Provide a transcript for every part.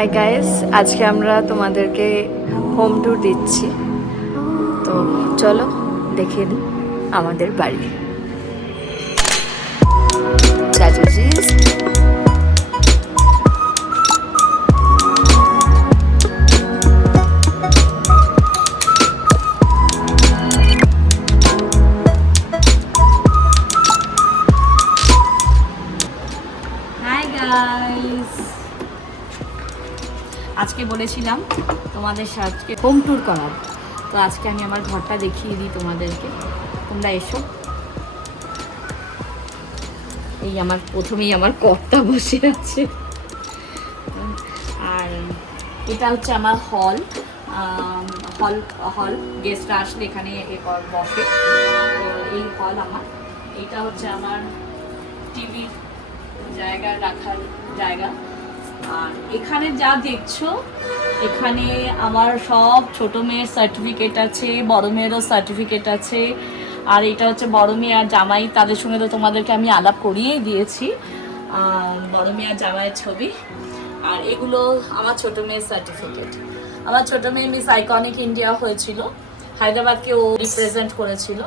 Hi guys, আজকে আমরা তোমাদেরকে হোম ট্যুর দিচ্ছি। তো চলো দেখে নিই আমাদের বাড়ি। চাচুজিস হাই গাইস, আজকে বলেছিলাম তোমাদের সাথে হোম ট্যুর করার। তো আজকে আমি আমার ঘরটা দেখিয়ে দিই তোমাদেরকে। তোমরা এসো। এই প্রথমেই আমার কর্তা বসে আছে। আর এটা হচ্ছে আমার হল। হল গেস্টরা আসলে এখানে বসে। তো এই হল আমার। এটা হচ্ছে আমার টিভির জায়গা, রাখার জায়গা। আর এখানে যা দেখছো, এখানে আমার সব ছোট মেয়ের সার্টিফিকেট আছে, বড় মেয়েরও সার্টিফিকেট আছে। আর এটা হচ্ছে বড় মেয়ে আর জামাই, তাদের সঙ্গে তো তোমাদেরকে আমি আলাপ করিয়েই দিয়েছি। বড় মেয়ে আর জামাইয়ের ছবি। আর এগুলো আমার ছোট মেয়ের সার্টিফিকেট। আমার ছোট মেয়ে মিস আইকনিক ইন্ডিয়া হয়েছিল, হায়দ্রাবাদকে ও রিপ্রেজেন্ট করেছিল।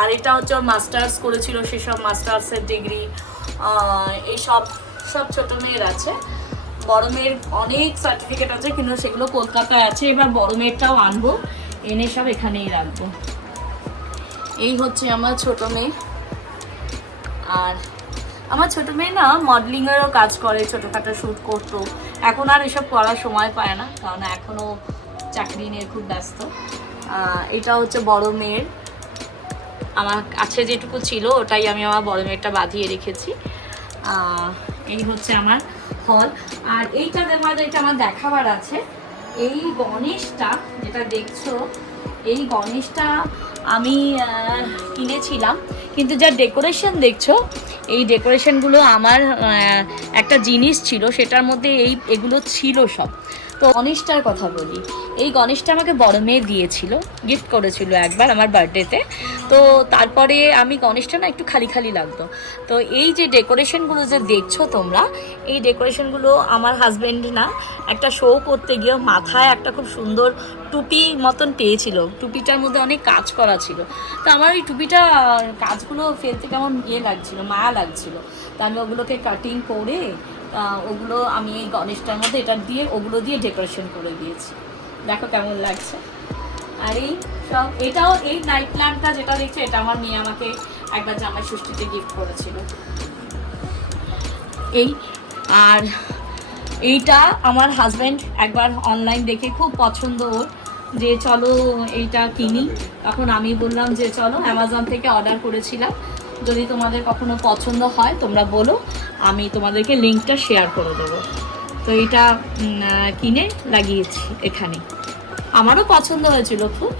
আর এটা হচ্ছে ওর মাস্টার্স করেছিল, সেসব মাস্টার্সের ডিগ্রি। এই সব ছোট মেয়ের আছে। বড় মেয়ের অনেক সার্টিফিকেট আছে, কিন্তু সেগুলো কলকাতায় আছে। এবার বড় মেয়েরটাও আনবো, এনে সব এখানেই রাখবো। এই হচ্ছে আমার ছোট মেয়ে। আর আমার ছোট মেয়ে না মডেলিংয়েরও কাজ করে, ছোটোখাটো শ্যুট করতো। এখন আর এসব করার সময় পায় না, কারণ এখনও চাকরি নিয়ে খুব ব্যস্ত। এটা হচ্ছে বড় মেয়ের। আমার কাছে যেটুকু ছিল ওটাই আমি আমার বড় মেয়েরটা বাঁধিয়ে রেখেছি। এই হচ্ছে আমার হল। আর এইটা আমার দেখাবার আছে। এই গণেশটা যেটা দেখছো, এই গণেশটা আমি কিনেছিলাম, কিন্তু যা ডেকোরেশন দেখছো, এই ডেকোরেশনগুলো আমার একটা জিনিস ছিল, সেটার মধ্যে এগুলো ছিল সব। তো গণেশটার কথা বলি। এই গণেশটা আমাকে বড় মেয়ে দিয়েছিল, গিফট করেছিল একবার আমার বার্থডেতে। তো তারপরে আমি গণেশটা না একটু খালি খালি লাগতো। তো এই যে ডেকোরেশনগুলো যে দেখছো তোমরা, এই ডেকোরেশনগুলো আমার হাজব্যান্ড না একটা শো করতে গিয়ে মাথায় একটা খুব সুন্দর টুপি মতন পেয়েছিল। টুপিটার মধ্যে অনেক কাজ করা ছিল। তো আমার ওই টুপিটা কাজগুলো ফেলতে কেমন লাগছিল, মায়া লাগছিল। তো আমি ওগুলোকে কাটিং করে ওগুলো আমি এই গণেশটার মধ্যে ওগুলো দিয়ে ডেকোরেশন করে দিয়েছি। দেখো কেমন লাগছে। আর এই সব এটাও, এই নাইট ল্যাম্পটা যেটা দেখছো, এটা আমার মেয়ে আমাকে একবার জামাই ষষ্ঠীতে গিফট করেছিল। আর এইটা আমার হাজব্যান্ড একবার অনলাইন দেখে খুব পছন্দ ওর, যে চলো এইটা কিনি। তখন আমি বললাম যে চলো, অ্যামাজন থেকে অর্ডার করেছিলাম, যদি তোমাদের কখনো পছন্দ হয় তোমরা বলো, আমি তোমাদেরকে লিঙ্কটা শেয়ার করে দেবো। তো এটা কিনে লাগিয়েছি এখানে, আমারও পছন্দ হয়েছিল খুব।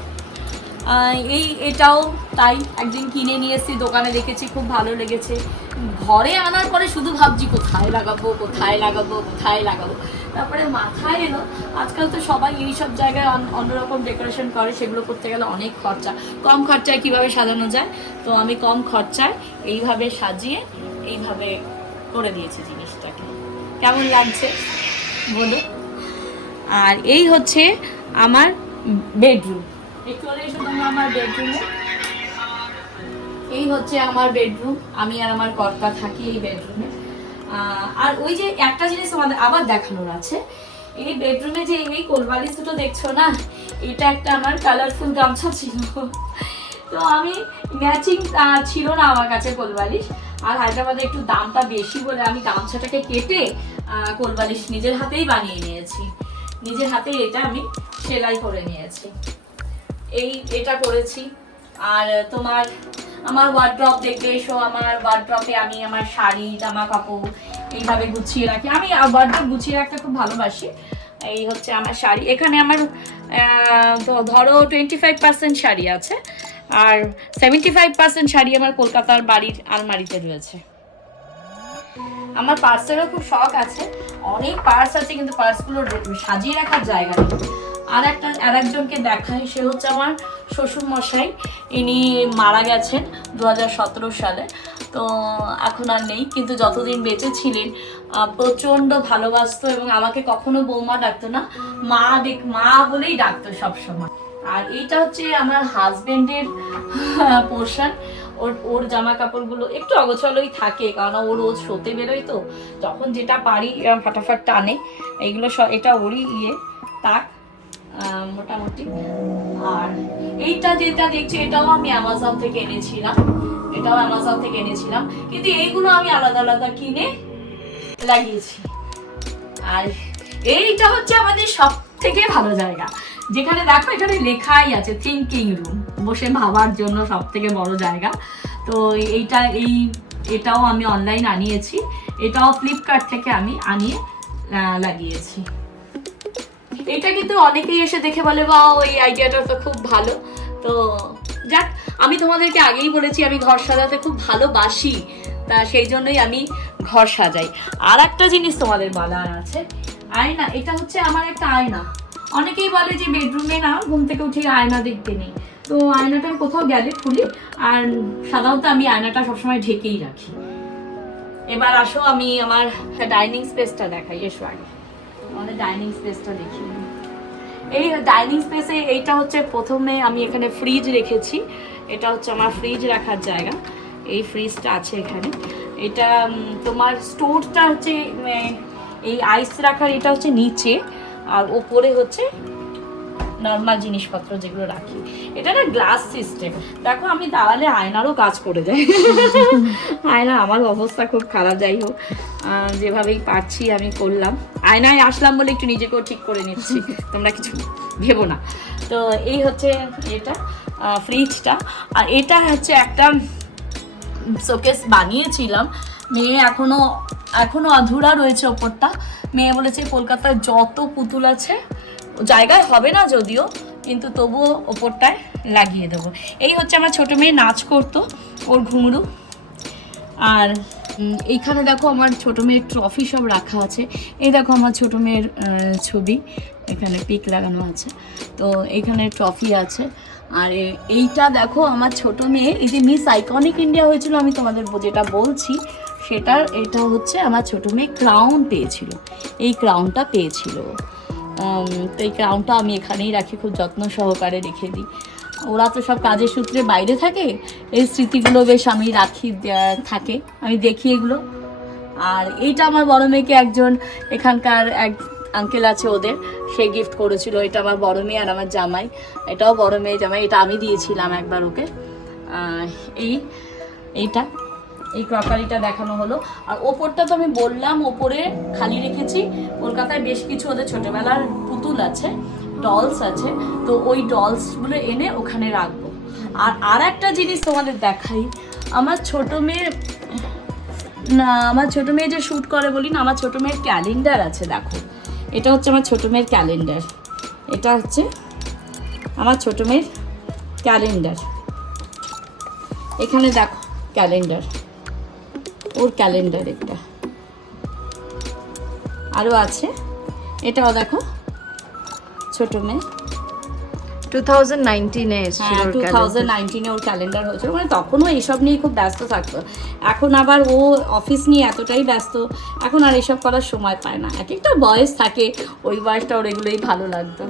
এটাও তাই, একদিন কিনে নিয়ে এসেছি, দোকানে দেখেছি, খুব ভালো লেগেছে। ঘরে আনার পরে শুধু ভাবছি কোথায় লাগাবো, কোথায় লাগাবো, কোথায় লাগাবো। তারপরে মাথায় এলো, আজকাল তো সবাই এইসব জায়গায় অন্যরকম ডেকোরেশন করে, সেগুলো করতে গেলে অনেক খরচা। কম খরচায় কিভাবে সাজানো যায়, তো আমি কম খরচায় এইভাবে সাজিয়ে এইভাবে করে দিয়েছি জিনিসটাকে। কেমন লাগছে বলো। আর এই হচ্ছে আমার বেডরুম। একটু হলে এসে তোমরা আমার বেডরুমে। এই হচ্ছে আমার বেডরুম, আমি আর আমার কর্তা থাকি এই বেডরুমে। আর ওই যে একটা জিনিস তোমাদের আবার দেখানোর আছে, এই বেডরুমে যে এই কোলবালিশ দুটো দেখছো না, এটা একটা আমার কালারফুল গামছা ছিল। তো আমি ম্যাচিং ছিল না আমার কাছে কোলবালিশ, আর হায়দ্রাবাদে একটু দামটা বেশি বলে আমি গামছাটাকে কেটে কোলবালিশ নিজের হাতেই বানিয়ে নিয়েছি। নিজের হাতে এটা আমি সেলাই করে নিয়েছি, এটা করেছি। আর আমার ওয়ার্ড্রপ দেখবে এসো, আমার ওয়ার্ড্রপে আমি আমার শাড়ি, জামা কাপড় এইভাবে গুছিয়ে রাখি। আমি ওয়ার্ড্রপ গুছিয়ে রাখতে খুব ভালোবাসি। এই হচ্ছে আমার শাড়ি। এখানে আমার ধরো 25% শাড়ি আছে, আর 75% শাড়ি আমার কলকাতার বাড়ির আলমারিতে রয়েছে। আমার পার্সেরও খুব শখ আছে, অনেক পার্স আছে, কিন্তু পার্সগুলো সাজিয়ে রাখার জায়গা নেই। আর একজনকে দেখাই, সে হচ্ছে আমার শ্বশুর মশাই। ইনি মারা গেছেন 2017 সালে। তো এখন আর নেই, কিন্তু যতদিন বেঁচে ছিলেন প্রচণ্ড ভালোবাসতো এবং আমাকে কখনো বৌমা ডাকতো না, মা বলেই ডাকতো সবসময়। আর এইটা হচ্ছে আমার হাজবেন্ডের পোর্শন। ওর জামা কাপড়গুলো একটু অগোছালোই থাকে, কারণ ও রোজ শোতে বেরোয়, তো যখন যেটা পারি ফাটাফাট টানে। এইগুলো এটা ওরই তাক মোটামুটি। আর এইটা যেটা দেখছি এটাও আমি অ্যামাজন থেকে এনেছিলাম, কিন্তু এইগুলো আমি আলাদা আলাদা কিনে লাগিয়েছি। আর এইটা হচ্ছে আমাদের সব থেকে ভালো জায়গা, যেখানে দেখো এখানে লেখাই আছে থিঙ্কিং রুম, বসে ভাবার জন্য সব থেকে বড় জায়গা। তো এটাও আমি অনলাইন আনিয়েছি, এটাও ফ্লিপকার্ট থেকে আমি আনিয়ে লাগিয়েছি। এটা কিন্তু অনেকেই এসে দেখে বলে বা ওই আইডিয়াটা তো খুব ভালো। তো যাক, আমি তোমাদেরকে আগেই বলেছি আমি ঘর সাজাতে খুব ভালোবাসি, তা সেই জন্যই আমি ঘর সাজাই। আর একটা জিনিস তোমাদের বলার আছে, আয়না। এটা হচ্ছে আমার একটা আয়না। অনেকেই বলে যে বেডরুমে না ঘুম থেকে উঠে আয়না দেখতে নেই, তো আয়নাটা কোথাও গেলে খুলি, আর সাধারণত আমি আয়নাটা সবসময় ঢেকেই রাখি। এবার আসো আমি আমার ডাইনিং স্পেসটা দেখাই, এসো আগে আমাদের ডাইনিং স্পেসটা দেখি। এই ডাইনিং স্পেসে এইটা হচ্ছে প্রথমে আমি এখানে ফ্রিজ রেখেছি, এটা হচ্ছে আমার ফ্রিজ রাখার জায়গা। এই ফ্রিজটা আছে এখানে, এটা তোমার স্টোরটা হচ্ছে এই আইস রাখার, এটা হচ্ছে নিচে, আর ওপরে হচ্ছে নর্মাল জিনিসপত্র যেগুলো রাখি। এটা না গ্লাস সিস্টেম। দেখো আমি দাঁড়ালে আয়নারও কাজ করে যায়। আয়না আমার অবস্থা খুব খারাপ, যাই হোক যেভাবেই পারছি আমি করলাম। আয়নায় আসলাম বলে একটু নিজেকেও ঠিক করে নিচ্ছি, তোমরা কিছু ভেবো না। তো এই হচ্ছে এটা ফ্রিজটা। আর এটা হচ্ছে একটা শোকেস বানিয়েছিলাম, মেয়ে এখনো অধুরা রয়েছে ওপরটা। মেয়ে বলেছে কলকাতায় যত পুতুল আছে জায়গায় হবে না যদিও, কিন্তু তবুও ওপরটায় লাগিয়ে দেবো। এই হচ্ছে আমার ছোটো মেয়ে নাচ করতো, ওর ঘুঙরু। আর এইখানে দেখো আমার ছোটো মেয়ের ট্রফি সব রাখা আছে। এই দেখো আমার ছোটো মেয়ের ছবি, এখানে পিক লাগানো আছে, তো এইখানে ট্রফি আছে। আর এইটা দেখো আমার ছোটো মেয়ে, এই যে মিস আইকনিক ইন্ডিয়া হয়েছিল আমি তোমাদের যেটা বলছি এটা হচ্ছে আমার ছোটো মেয়ে ক্রাউন পেয়েছিল, এই ক্রাউনটা পেয়েছিল। তো এই ক্রাউনটা আমি এখানেই রাখি, খুব যত্ন সহকারে রেখে দিই। ওরা তো সব কাজের সূত্রে বাইরে থাকে, এই স্মৃতিগুলো বেশ আমি রাখি থাকে, আমি দেখি এগুলো। আর এইটা আমার বড় মেয়েকে একজন এখানকার এক আঙ্কেল আছে ওদের, সে গিফট করেছিল। এটা আমার বড় মেয়ে আর আমার জামাই, এটাও বড় মেয়ে জামাই, এটা আমি দিয়েছিলাম একবার ওকে। এই ক্রকারিটা দেখানো হলো। আর ওপরটা তো আমি বললাম ওপরে খালি রেখেছি, কলকাতায় বেশ কিছু ওদের ছোটোবেলার পুতুল আছে, ডলস আছে, তো ওই ডলসগুলো এনে ওখানে রাখবো। আর একটা জিনিস তোমাদের দেখাই, আমার ছোটো মেয়ে যে শ্যুট করে বলি না, আমার ছোটো মেয়ের ক্যালেন্ডার আছে। দেখো এটা হচ্ছে আমার ছোটো মেয়ের ক্যালেন্ডার, এটা হচ্ছে আমার ছোটো মেয়ের ক্যালেন্ডার। এখানে দেখো ক্যালেন্ডার, ওর ক্যালেন্ডার এটা আরও আছে। এটাও দেখো ছোটো মেয়ে 2019-এ এসেছিল, 2019-এ ওর ক্যালেন্ডার হয়েছিল। মানে তখনও এইসব নিয়ে খুব ব্যস্ত থাকতো, এখন আবার ও অফিস নিয়ে এতটাই ব্যস্ত, এখন আর এসব করার সময় পায় না। এক একটা বয়স থাকে, ওই বয়সটা ওর এগুলোই ভালো লাগতো।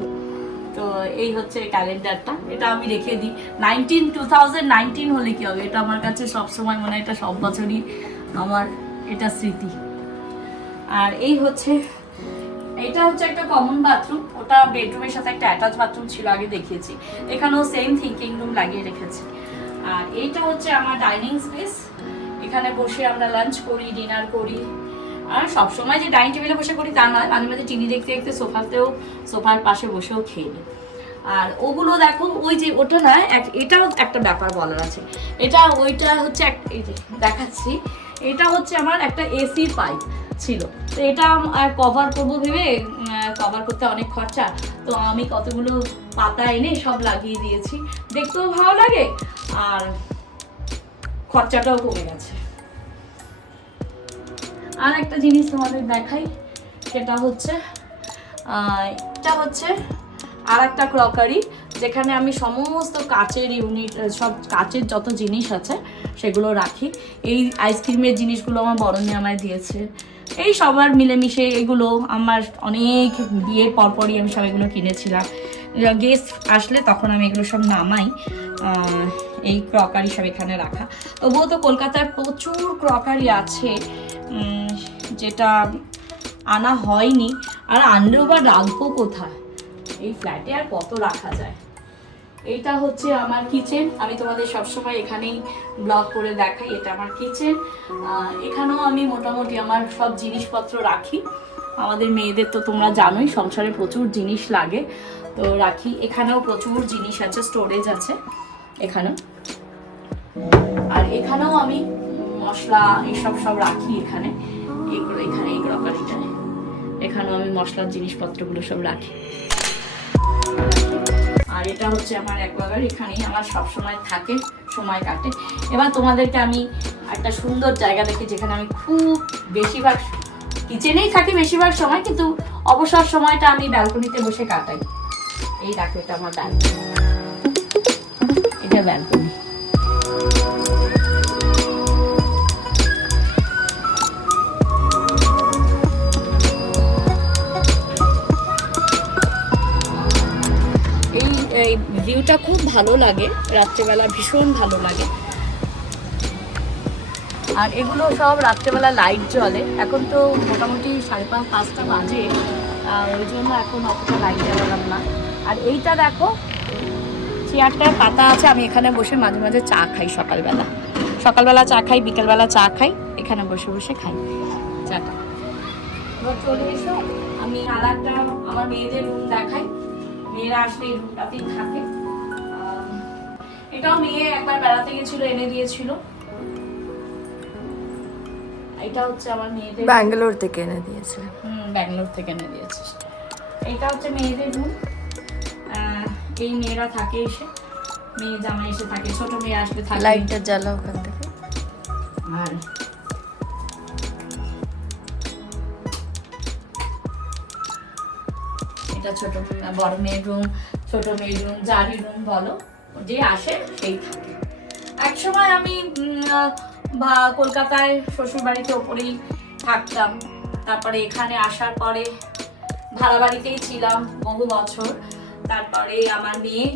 তো এই হচ্ছে ক্যালেন্ডারটা, এটা আমি রেখে দিই। 2019 হলে কি হবে, এটা আমার কাছে সবসময় মনে হয়, এটা সব বছরই আমার এটা স্মৃতি। আর এটা হচ্ছে একটা কমন বাথরুম, ওটা বেডরুমের সাথে একটা অ্যাটাচ বাথরুম ছিল, আগে দেখিয়েছি। এখানেও সেম থিঙ্কিং রুম লাগিয়ে রেখেছি। আর এইটা হচ্ছে আমার ডাইনিং স্পেস, এখানে বসে আমরা লাঞ্চ করি, ডিনার করি। আর সবসময় যে ডাইনিং টেবিলে বসে করি তা নয়, মাঝে মাঝে টিভি দেখতে দেখতে সোফার পাশে বসেও খেয়ে নিই। আর ওগুলো দেখো, ওই যে ওটা না, এটাও একটা ব্যাপার বলার আছে। ওইটা হচ্ছে এই যে দেখাচ্ছি, এটা হচ্ছে আমার একটা এসি পাইপ ছিল, তো এটা কভার করবো ভেবে, কভার করতে অনেক খরচা, তো আমি কতগুলো পাতা এনে সব লাগিয়ে দিয়েছি, দেখতেও ভালো লাগে আর খরচাটাও কমে গেছে। আর একটা জিনিস তোমাদের দেখাই, সেটা হচ্ছে এটা হচ্ছে আর একটা ক্রকারি, যেখানে আমি সমস্ত কাচের ইউনিট, সব কাচের যত জিনিস আছে সেগুলো রাখি। এই আইসক্রিমের জিনিসগুলো আমার বড় মেয়ে আমায় দিয়েছে। এই সবার মিলেমিশে এগুলো আমার অনেক বিয়ের পরপরই আমি সব এগুলো কিনেছিলাম। গেস্ট আসলে তখন আমি এগুলো সব নামাই। এই ক্রকারি সব এখানে রাখা। তবুও তো কলকাতায় প্রচুর ক্রকারি আছে যেটা আনা হয়নি, আর আনলেও বা রাখবো কোথায়, এই ফ্ল্যাটে আর কত রাখা যায়। এইটা হচ্ছে আমার কিচেন, আমি তোমাদের সবসময় এখানেই ব্লগ করে দেখাই। এটা আমার কিচেন, এখানেও আমি মোটামুটি আমার সব জিনিসপত্র রাখি। আমাদের মেয়েদের তো তোমরা জানোই সংসারে প্রচুর জিনিস লাগে, তো রাখি। এখানেও প্রচুর জিনিস আছে, স্টোরেজ আছে এখানেও। আর এখানেও আমি মশলা এসব সব রাখি এখানে, এগুলো এখানে এই ক্রকারিটায়, এখানেও আমি মশলার জিনিসপত্রগুলো সব রাখি। আর এটা হচ্ছে আমার অ্যাকোয়াগার্ড, এখানেই আমার সব সময় থাকে, সময় কাটে। এবার তোমাদেরকে আমি একটা সুন্দর জায়গা দেখি যেখানে আমি খুব বেশিরভাগ কিচেনেই থাকি বেশিরভাগ সময়, কিন্তু অবসর সময়টা আমি ব্যালকনিতে বসে কাটাই। এই দেখো, এটা আমার ব্যালকনি, এটা ব্যালকনি। এই ভিউটা খুব ভালো লাগে, রাত্রেবেলা ভীষণ ভালো লাগে। আর এগুলো সব রাত্রেবেলা লাইট জ্বলে, এখন তো মোটামুটি 4:30-5টা বাজে, ওই জন্য এখন অতটা লাইট জ্বালালাম না। আর এইটা দেখো, চেয়ারটায় পাতা আছে, আমি এখানে বসে মাঝে মাঝে চা খাই। সকালবেলা চা খাই, বিকেলবেলা চা খাই, এখানে বসে বসে খাই চাটা। এবার চলে এসো, আমি আর একটা আমার মেয়েদের রুম দেখাই। মেয়েরা আসলে এই রুমটাতেই থাকে। এটাও মেয়ে একবার বেড়াতে গেছিল, এনে দিয়েছিল। এটা হচ্ছে আমার মেয়েদের, ব্যাঙ্গালোর থেকে এনে দিয়েছে। ব্যাঙ্গালোর থেকে এনে দিয়েছে। এটা হচ্ছে মেয়েদের রুম, এই মেয়েরা থাকে এসে, মেয়ে জামাই এসে থাকে, ছোট মেয়ে আসলে থাকে। লাইটটা জ্বালাও ওখান থেকে। আর এটা ছোট বড় মেয়ের রুম, ছোট মেয়ের রুম, জারি রুম বলো, যে আসে সেই থাকে। একসময় আমি কলকাতায় শ্বশুর বাড়িতে ওপরেই থাকতাম, তারপরে এখানে আসার পরে ভাড়া বাড়িতেই ছিলাম বহু বছর। তারপরে আমার মেয়ে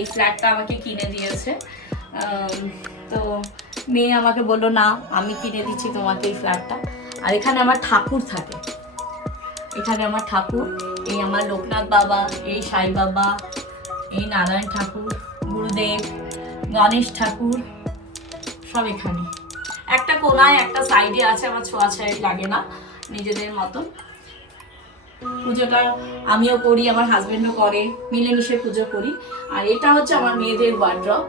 এই ফ্ল্যাটটা আমাকে কিনে দিয়েছে। তো মেয়ে আমাকে বললো, না আমি কিনে দিচ্ছি তোমাকে এই ফ্ল্যাটটা। আর এখানে আমার ঠাকুর থাকে, এখানে আমার ঠাকুর, এই আমার লোকনাথ বাবা, এই সাই বাবা, এই নারায়ণ ঠাকুর, গুরুদেব, গণেশ ঠাকুর সব এখানে। একটা কোনায় একটা সাইডে আছে, আমার ছোঁয়াছাই লাগে না, নিজেদের মতন। পুজোটা আমিও করি, আমার হাজবেন্ডও করে, মিলেমিশে পুজো করি। আর এটা হচ্ছে আমার মেয়েদের ওয়ার্ড্রপ।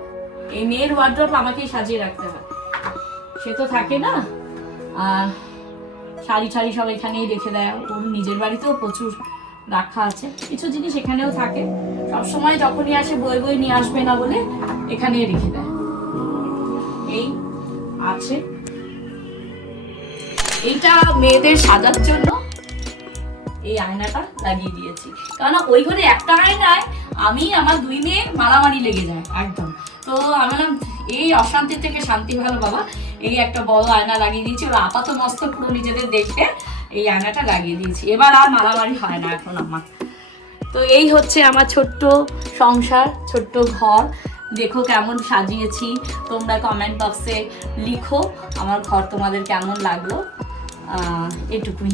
এই মেয়ের ওয়ার্ড্রপ আমাকেই সাজিয়ে রাখতে হয়, সে তো থাকে না। আর শাড়ি ঠাড়ি সব এখানেই রেখে দেয়, ওর নিজের বাড়িতেও প্রচুর রাখা আছে, কিছু জিনিস এখানেও থাকে। সবসময় যখনই আসে বই বই নিয়ে আসবে না বলে এখানেই রেখে দেয়। এই আছে, এইটা মেয়েদের সাজার জন্য এই আয়নাটা লাগিয়ে দিয়েছি, কারণ ওই ঘরে একটা আয়নায় আমি আমার দুই মেয়ে মারামারি লেগে যায় একদম। তো আমি বললাম এই অশান্তি থেকে শান্তি ভালো বাবা, এই একটা বড় আয়না লাগিয়ে দিয়েছি। ওরা আপাত মস্তক পুরো নিজেদের দেখতে এই আয়নাটা লাগিয়ে দিয়েছি, এবার আর মারামারি হয় না এখন আমার। তো এই হচ্ছে আমার ছোট্ট সংসার, ছোট্ট ঘর। দেখো কেমন সাজিয়েছি, তোমরা কমেন্ট বক্সে লিখো আমার ঘর তোমাদের কেমন লাগলো। এটুকুই।